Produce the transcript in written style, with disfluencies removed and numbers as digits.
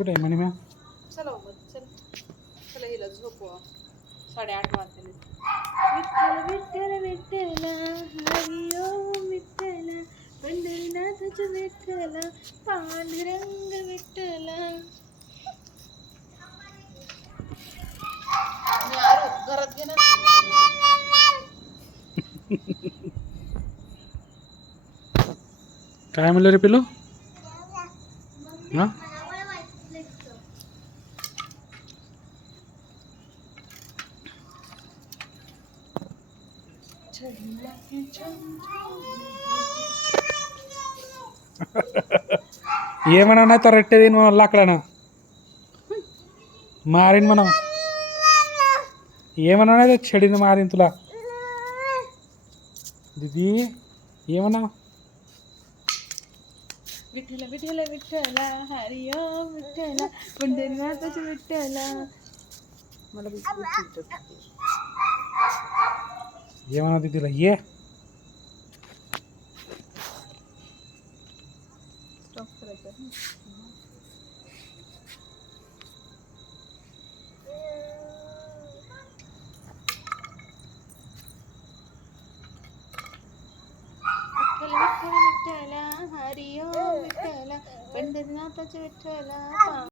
कुठे आहे म्हणे मॅम? चला मग चल. चला हिला झोपवा. 8:30 वाजले. विठ्ठल विठ्ठल विठ्ठला हरी ओम विठ्ठला पंढरीनाथाच्या विठ्ठला पांडुरंग विठ्ठला. मी आलो घरात गेला. काय म्हणलं रे पिलो? हा ये म्हणा नाही तर रट्टे देईन म्हणा लाकडानं मारीन म्हणा. ये म्हणा नाही तर छडीनं मारीन तुला. दीदी ये म्हणा. विठ्ठल विठ्ठल विठ्ठला हरी ओम विठ्ठला पंढरीनाथाच्या विठ्ठला. मला ये म्हणा दीदीला ये. स्टॉप करायचं. विठ्ठल विठ्ठल विठ्ठला हरी ओम विठ्ठला पंढरीनाथाच्या विठ्ठला.